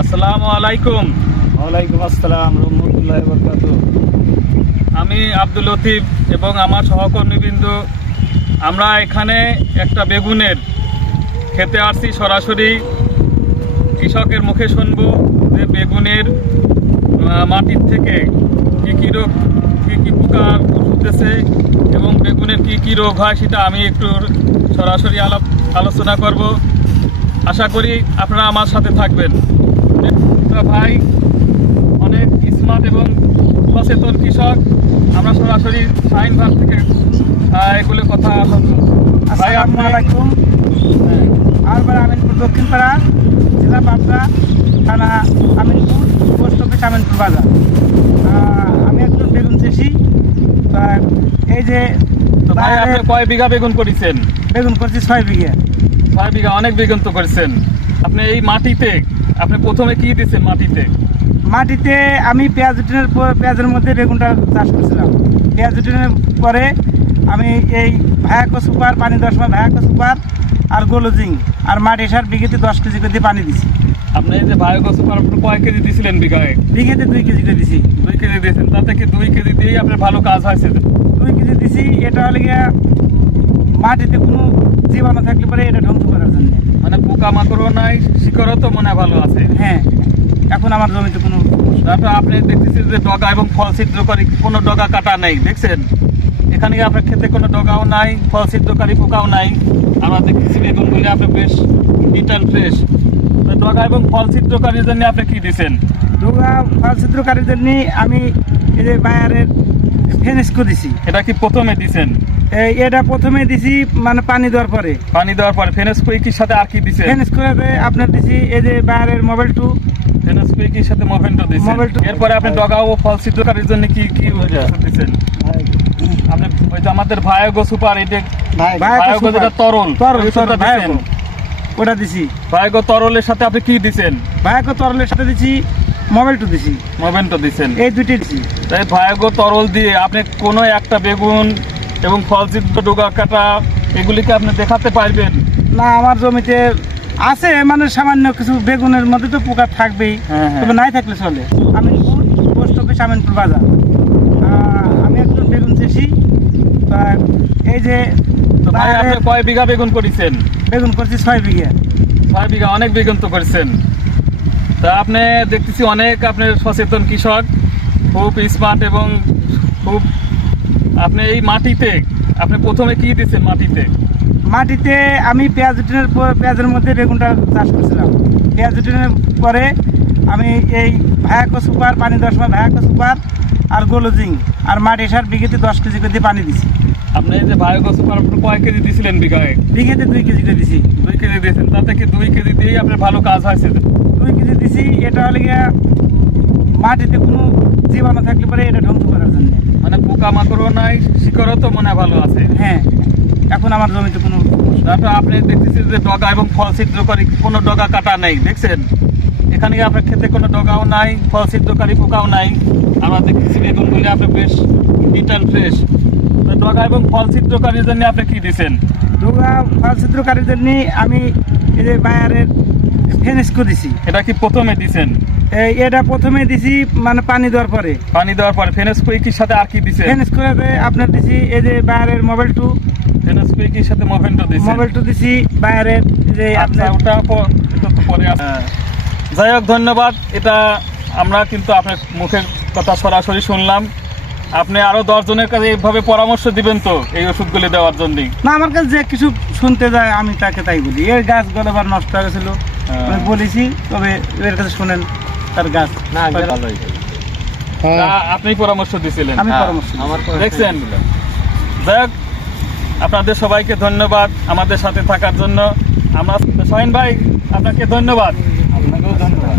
আসসালামু আলাইকুম। ওয়ালাইকুম আসসালাম রহমতুল্লাহি ওয়া বারাকাতুহু। আমি আব্দুল লতিফ এবং আমার সহকর্মীবৃন্দ আমরা এখানে একটা বেগুনের খেতে আসছি। সরাসরি কৃষকের মুখে শুনবো যে বেগুনের মাটির থেকে কী কী রোগ, কী কী পোকা উঠতেছে এবং বেগুনের কী কী রোগ হয় সেটা আমি একটু সরাসরি আলোচনা করব। আশা করি আপনারা আমার সাথে থাকবেন। তো ভাই অনেক স্মার্ট এবং সচেতন কৃষক, আমরা সরাসরি শাহিন ভাগ থেকে এগুলো কথা শুনবো। ভাই আসসালামু আলাইকুম। আমার আমিনপুর দক্ষিণ পাড়া, জেলা পাবনা, থানা আমিনপুর, পোস্ট অফিস আমিনপুর বাজার। আমি একজন বেগুন চাষি। এই যে তো ভাই আপনি কয় বিঘা বেগুন করেছেন? বেগুন করছি 6 বিঘা। 6 বিঘা, অনেক বেগুন তো করেছেন। আপনি এই মাটিতে আপনি প্রথমে কি দিয়েছেন? মাটিতে আমি পেঁয়াজ উঠানোর পর পেঁয়াজের মধ্যে বেগুনটা চাষ করছিলাম। পেঁয়াজ উঠানোর পরে আমি এই ভায়াকো সুপার পানি 10 মাস ভায়াকো সুপার আর গোলজিং আর মাটি সার বিঘেতে 10 কেজি করে দিয়ে পানি দিছি। আপনি এই যে ভায়াকো সুপার কয় কেজি দিয়েছিলেন বিঘায়? বিঘেতে 2 কেজি করে দিছি। 2 কেজি দিয়েছেন, তাতে কি 2 কেজি দিয়েই আপনার ভালো কাজ হয়েছে? 2 কেজি দিছি। এটা হলে গিয়া মাটিতে কোনো জীবাণু থাকলে পরে এটা ধ্বংস করার জন্য। মানে পোকামাকড়ও নাই, শিকড়ও তো মনে হয় ভালো আছে। হ্যাঁ, এখন আমার জমিতে কোনো তারপর আপনি দেখতেছেন যে ডগা এবং ফল ছিদ্রকারী কোনো ডগা কাটা নেই, দেখছেন? এখানে আপনার ক্ষেতে কোনো ডগাও নাই, ফল ছিদ্রকারী পোকাও নাই। আমরা দেখতেছি বেগুনগুলি আপনি বেশ ডিটেল ফ্রেশ। ডগা এবং ফল ছিদ্রকারীর জন্য আপনি কি দিচ্ছেন? ডোগা ফল ছিদ্রকারীর জন্য আমি এই যে বায়ারের ফেনেস্কো দিছি। এটা কি প্রথমে দিচ্ছেন? এটা প্রথমে দিছি, মানে পানি দেওয়ার পরে। পানি দেওয়ার পরে ফেনেস্কুইকির সাথে আর কি দিচ্ছেন? ফেনেস্কোতে আপনার দিছি এই যে বায়ারের মোবাইল 2। ফেনেস্কুইকির সাথে মোভেন্টো দিচ্ছেন। মোবাইল 2। এরপরে আপনি ডগা ও ফল ছিদ্রকারীর জন্য কি কি দিচ্ছেন? আপনি ওই যে আমাদের ভায়াগো সুপার, এটা ভায়াগো যেটা তরল ওটা দিচ্ছেন? ওটা দিছি। ভায়াগো তরলের সাথে আপনি কি দিচ্ছেন? ভায়াকো তরলের সাথে দিছি, মোবাইল 2 দিছি। মোভেন্টো দিচ্ছেন। এই দুইটি দিছি। তাই ভায়াগো তরল দিয়ে আপনি কোনো একটা বেগুন এবং ফল ছিদ্র ডগা কাটা এগুলিকে আপনি দেখাতে পারবেন? না, আমার জমিতে আছে, মানে সামান্য কিছু বেগুনের মধ্যে তো পোকা থাকবেই, হ্যাঁ, হ্যাঁ। তবে নাই থাকলে চলে। আমিনপুর পোস্ট অফিস আমিনপুর বাজার। আমি একজন বেগুন চাষি। এই যে তো ভাই আপনি কয় বিঘা বেগুন করেছেন? বেগুন করছি 6 বিঘা। 6 বিঘা, অনেক বেগুন তো করেছেন। তা আপনি দেখতেছি অনেক আপনার সচেতন কৃষক, খুব স্মার্ট এবং খুব। আপনি এই মাটিতে আপনি প্রথমে কি দিচ্ছেন? মাটিতে আমি পেঁয়াজ উঠানোর পর পেঁয়াজের মধ্যে বেগুনটা চাষ করছিলাম। পেঁয়াজ উঠানোর পরে আমি এই ভায়াকো সুপার পানি 10 মাস ভায়াকো সুপার আর গোলজিং আর মাটি সার বিঘেতে 10 কেজি করে দিয়ে পানি দিছি। আপনি এই যে ভায়াগো সুপার কয় কেজি দিয়েছিলেন বিঘায়? বিঘেতে 2 কেজি করে দিছি। 2 কেজি দিয়েছেন, তাতে কি 2 কেজি দিয়েই আপনার ভালো কাজ হয়েছে? 2 কেজি দিছি। এটা হলে গিয়া মাটিতে কোনো জীবাণু থাকলে পরে এটা ধ্বংস করার জন্য। মানে পোকামাকড়ও নাই, শিকড়ও তো মনে হয় ভালো আছে। হ্যাঁ, এখন আমার জমিতে কোনো তারপর আপনি দেখতেছেন যে ডগা এবং ফল ছিদ্রকারী কোনো ডগা কাটা নেই, দেখছেন? এখানে আপনার ক্ষেতে কোনো ডগাও নাই, ফল ছিদ্রকারী পোকাও নাই। আমরা দেখতেছি বেগুনগুলি আপনি বেশ ডিটেল ফ্রেশ। ডগা এবং ফল ছিদ্রকারীর জন্য আপনি কি দিচ্ছেন? ডোগা ফল ছিদ্রকারীর জন্য আমি এই যে বায়ারের ফেনেস্কো দিছি। এটা কি প্রথমে দিচ্ছেন? এটা প্রথমে দিছি, মানে পানি দেওয়ার পরে। পানি দেওয়ার পরে ফেনেস্কুইকির সাথে আর কি দিচ্ছেন? ফেনেস্কোতে আপনার দিছি এই যে বায়ারের মোবাইল 2। ফেনেস্কুইকির সাথে মোভেন্টো দিচ্ছেন। মোবাইল 2 দিছি বায়ারের যে আচ্ছা, আপনার এটা তো পরে যাই হোক, ধন্যবাদ। এটা আমরা কিন্তু আপনার মুখের কথা সরাসরি শুনলাম। আপনি আরো 10 জনের কাছে এইভাবে পরামর্শ দিবেন তো এই ওষুধগুলি দেওয়ার জন্যই? না, আমার কাছে যে কিছু শুনতে যায় আমি তাকে তাই বলি। এর গাছ গতবার নষ্ট হয়ে গেছিল, আমি বলেছি, তবে এর কাছে শুনেন তার গাছ না ভালো হয়েছে। আপনি পরামর্শ দিয়েছিলেন? আমি পরামর্শ দেখছেন? যাই হোক, আপনাদের সবাইকে ধন্যবাদ আমাদের সাথে থাকার জন্য। আমরা শাহিন ভাই, আপনাকে ধন্যবাদ। আপনাকেও ধন্যবাদ।